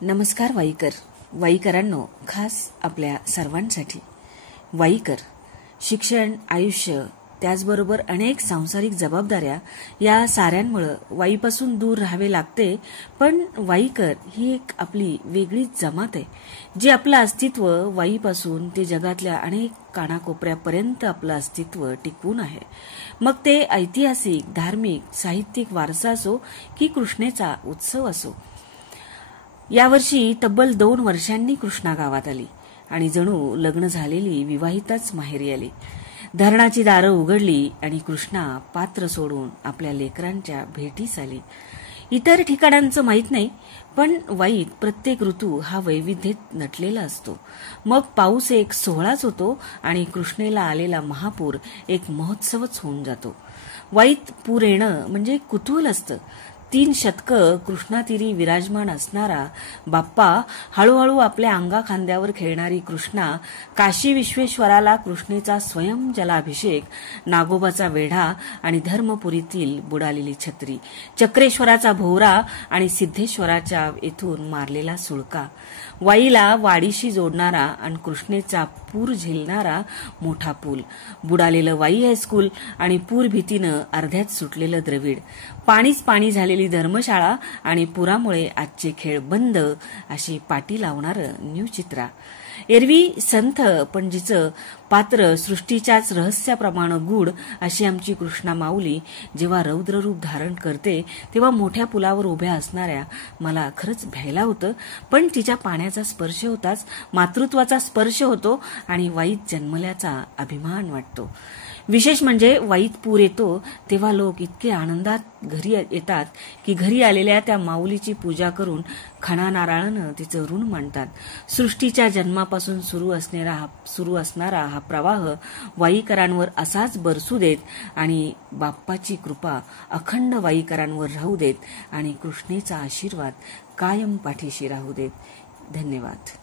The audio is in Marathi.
नमस्कार वाईकरांनो, खास आपल्या सर्वांसाठी. वाईकर शिक्षण, आयुष्य, त्याचबरोबर अनेक सांसारिक जबाबदाऱ्या या साऱ्यांमुळे वाईपासून दूर राहावे लागते. पण वाईकर ही एक आपली वेगळीच जमात आहे, जी आपलं अस्तित्व वाईपासून ते जगातल्या अनेक कानाकोपऱ्यापर्यंत आपलं अस्तित्व टिकवून आहे. मग ते ऐतिहासिक, धार्मिक, साहित्यिक वारसा असो की कृष्णेचा उत्सव असो. यावर्षी तब्बल 2 वर्षांनी कृष्णा गावात आली आणि जणू लग्न झालेली विवाहिताच माहेरी आली. धरणाची दारं उघडली आणि कृष्णा पात्र सोडून आपल्या लेकरांच्या भेटीस आली. इतर ठिकाणांचं माहीत नाही, पण वाईत प्रत्येक ऋतू हा वैविध्येत नटलेला असतो. मग पाऊस एक सोहळाच होतो आणि कृष्णेला आलेला महापूर एक महोत्सवच होऊन जातो. वाईत पूर येणं म्हणजे कुतूहल असतं. 3 शतकं कृष्णातीरी विराजमान असणारा बाप्पा, हळूहळू आपल्या अंगा खांद्यावर खेळणारी कृष्णा, काशी विश्वेश्वराला कृष्णेचा स्वयं जलाभिषेक, नागोबाचा वेढा आणि धर्मपुरीतील बुडालेली छत्री, चक्रेश्वराचा भोवरा आणि सिद्धेश्वराच्या येथून मारलेला सुळका, वाईला वाडीशी जोडणारा आणि कृष्णेचा पूर झेलणारा मोठा पूल, बुडालेलं वाई हायस्कूल आणि पूर भीतीनं अर्ध्यात सुटलेलं द्रविड, पाणीच पाणी झालेली धर्मशाळा आणि पुरामुळे आजचे खेळ बंद अशी पाटी लावणारं न्यू चित्रा. एरवी संथ पण जिचं पात्र सृष्टीच्याच रहस्याप्रमाणे गूढ अशी आमची कृष्णा माऊली जेव्हा रौद्ररूप धारण करते तेव्हा मोठ्या पुलावर उभ्या असणाऱ्या मला खरंच भ्यायला होतं. पण तिच्या पाण्याचा स्पर्श होताच मातृत्वाचा स्पर्श होतो आणि वाईत जन्मल्याचा अभिमान वाटतो. विशेष म्हणजे वाईत पूर येतो तेव्हा लोक इतके आनंदात घरी येतात की घरी आलेल्या त्या माऊलीची पूजा करून खणा नारळानं तिचं ऋण मांडतात. सृष्टीच्या जन्मापासून सुरू असणारा हा प्रवाह वाईकरांवर असाच बरसू देत आणि बाप्पाची कृपा अखंड वाईकरांवर राहू देत आणि कृष्णेचा आशीर्वाद कायम पाठीशी राहू देत. धन्यवाद.